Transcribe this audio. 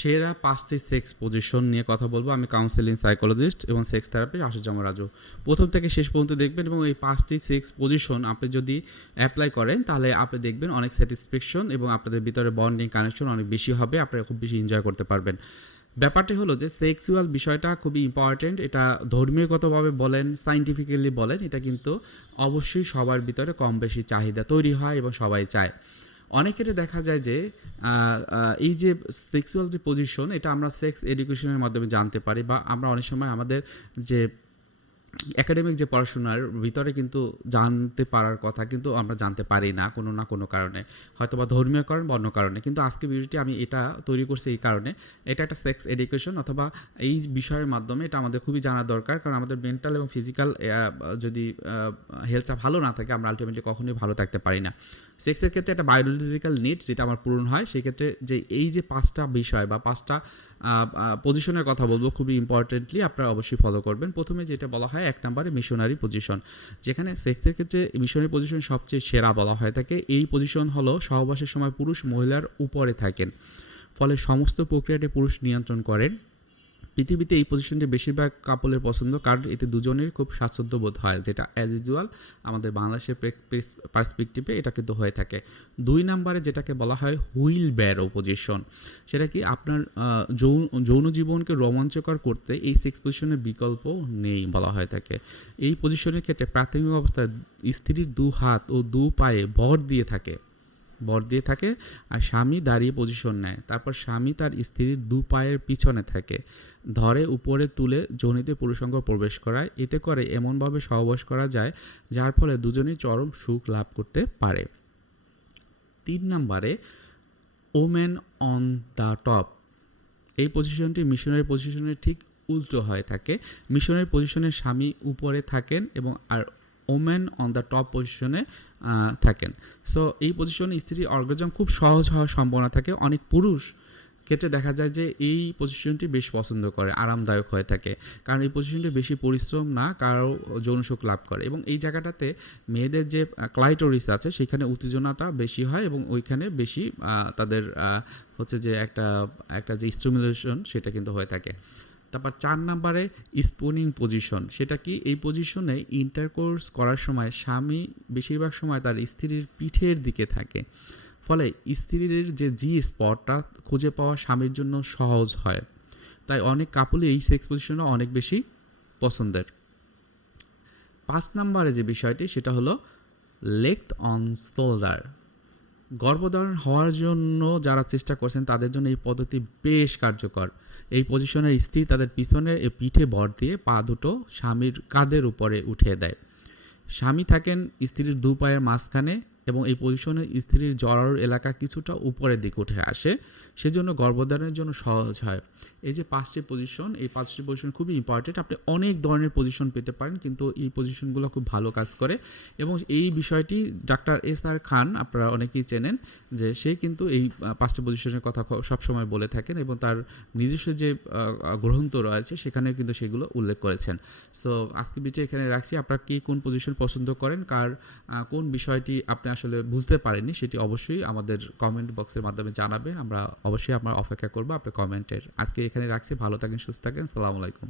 সেরা পাঁচটি sex position নিয়ে কথা বলব। আমি কাউন্সেলিং সাইকোলজিস্ট এবং সেক্স থেরাপিস্ট আশুজামা রাজু। প্রথম থেকে শেষ পর্যন্ত দেখবেন এবং এই পাঁচটি সেক্স পজিশন আপনি যদি অ্যাপ্লাই করেন, তাহলে আপনি দেখবেন অনেক স্যাটিসফ্যাকশন এবং আপনাদের ভিতরে বন্ডিং কানেকশন অনেক বেশি হবে, আপনারা খুব বেশি এনজয় করতে পারবেন। ব্যাপারটি হলো যে সেক্সুয়াল বিষয়টা খুবই ইম্পর্টেন্ট এটা ধর্মীয়গতভাবে বলেন সাইন্টিফিক্যালি বলেন, এটা কিন্তু অবশ্যই সবার ভিতরে কম বেশি চাহিদা তৈরি হয় এবং সবাই চায়। অনেক ক্ষেত্রে দেখা যায় যে এই যে সেক্সুয়াল যে পজিশন এটা আমরা সেক্স এডুকেশনের মাধ্যমে জানতে পারি বা আমরা অনেক সময় আমাদের যে একাডেমিক যে পড়াশোনার ভিতরে কিন্তু জানতে পারার কথা কিন্তু আমরা জানতে পারি না কোনো না কোনো কারণে। হয়তো বা ধর্মীয় কারণ বা অন্য কারণে। কিন্তু আজকে ভিডিওটি আমি এটা তৈরি করছি এই কারণে। এটা একটা সেক্স এডুকেশন অথবা এই বিষয়ের মাধ্যমে এটা আমাদের খুবই জানা দরকার। কারণ আমাদের মেন্টাল এবং ফিজিক্যাল যদি হেলথটা ভালো না থাকে, আমরা আলটিমেটলি কখনোই ভালো থাকতে পারি না। সেক্সের ক্ষেত্রে একটা বায়োলজিক্যাল নিড যেটা আমার পূরণ হয় সেই ক্ষেত্রে যে এই যে পাঁচটা বিষয় বা পাঁচটা পজিশনের কথা বলব খুবই ইম্পর্টেন্টলি আপনারা অবশ্যই ফলো করবেন। প্রথমে যেটা বলা হয় এক নম্বরে মিশনারি পজিশন যেখানে সেক্সের ক্ষেত্রে মিশনারি পজিশন সবচেয়ে সেরা বলা হয় থাকে। এই পজিশন হলো সহবাসের সময় পুরুষ মহিলার উপরে থাকেন, ফলে সমস্ত প্রক্রিয়াটি পুরুষ নিয়ন্ত্রণ করেন। পৃথিবীতে এই পজিশনটি বেশিরভাগ কাপলের পছন্দ, কারণ এতে দুজনের খুব স্বাচ্ছন্দ্য বোধ হয়, যেটা অ্যাজ ইউজুয়াল আমাদের বাংলাদেশের পার্সপেক্টিভে এটা কিন্তু হয়ে থাকে। দুই নম্বরে যেটাকে বলা হয় হুইল ব্যারো পজিশন সেটা কি আপনার যৌন যৌন জীবনকে রোমাঞ্চকর করতে এই সেক্স পজিশনের বিকল্প নেই বলা হয়ে থাকে। এই পজিশনের ক্ষেত্রে প্রাথমিক অবস্থায় স্ত্রীর দু হাত ও দু পায়ে ভর দিয়ে থাকে। বর দিয়ে থাকে আর স্বামী দাঁড়িয়ে পজিশন নেয়। তারপর স্বামী তার স্ত্রীর দু পায়ের পিছনে থাকে। ধরে উপরে তুলে জনিতে পুরুষঙ্গ প্রবেশ করায়। এতে করে এমনভাবে সহবাস করা যায়, যার ফলে দুজনেই চরম সুখ লাভ করতে পারে। তিন নম্বরে ওমেন অন দ্য টপ এই পজিশনটি মিশনারি পজিশনের ঠিক উল্টো হয়ে থাকে। মিশনারি পজিশনে স্বামী উপরে থাকেন এবং আর ওমেন অন দ্য টপ পজিশনে থাকেন। সো এই পজিশনে স্ত্রীর অর্গজম খুব সহজ হওয়ার সম্ভাবনা থাকে। অনেক পুরুষ ক্ষেত্রে দেখা যায় যে, এই পজিশনটি বেশ পছন্দ করে, আরামদায়ক হয়ে থাকে। কারণ এই পজিশনটি বেশি পরিশ্রম না, কারও যৌন সুখ লাভ করে। এবং এই জায়গাটাতে মেয়েদের যে ক্লাইটোরিস আছে, সেখানে উত্তেজনাটা বেশি হয় এবং ওইখানে বেশি তাদের হচ্ছে যে একটা একটা যে স্টিমুলেশন সেটা কিন্তু হয়ে থাকে। তারপর চার নাম্বারে স্পুনিং পজিশন সেটা কি? এই পজিশনে ইন্টারকোর্স করার সময় স্বামী বেশিরভাগ সময় তার স্ত্রীর পিঠের দিকে থাকে। ফলে স্ত্রীর যে জি স্পটটা খুঁজে পাওয়া স্বামীর জন্য সহজ হয়। তাই অনেক কাপলই এই সেক্স পজিশনও অনেক বেশি পছন্দের। পাঁচ নম্বরে যে বিষয়টি, সেটা হলো লেগথ অন শোল্ডার। গর্ভধারণ হওয়ার জন্য যারা চেষ্টা করছেন, তাদের জন্য এই পদ্ধতি বেশ কার্যকর। এই পজিশনের স্ত্রী তাদের পিছনে পিঠে ভর দিয়ে পা দুটো স্বামীর কাঁধের উপরে উঠিয়ে দেয়। স্বামী থাকেন স্ত্রীর দু পায়ের মাঝখানে এবং এই পজিশনে স্ত্রীর জরার এলাকা কিছুটা উপরের দিকে উঠে আসে, সেজন্য গর্ভধারণের জন্য সহজ হয়। এই যে পাঁচটি পজিশন এই পাঁচটি পজিশন খুবই ইম্পর্টেন্ট আপনি অনেক ধরনের পজিশন পেতে পারেন, কিন্তু এই পজিশনগুলো খুব ভালো কাজ করে। এবং এই বিষয়টি ডাক্তার এস আর খান আপনারা অনেকেই চেনেন, যে সে কিন্তু এই পাঁচটি পজিশনের কথা সবসময় বলে থাকেন এবং তার নিজস্ব যে গ্রন্থ রয়েছে সেখানে কিন্তু সেগুলো উল্লেখ করেছেন। সো আজকে বিটি এখানে রাখছি। আপনারা কি কোন পজিশন পছন্দ করেন? কার কোন বিষয়টি আপনি আসলে বুঝতে পারেনি সেটি অবশ্যই আমাদের কমেন্ট বক্সের মাধ্যমে জানাবে আমরা অবশ্যই আমরা অপেক্ষা করব আপনার কমেন্টের আজকে এখানে রাখছি, ভালো থাকেন, সুস্থ থাকেন, সালামু আলাইকুম।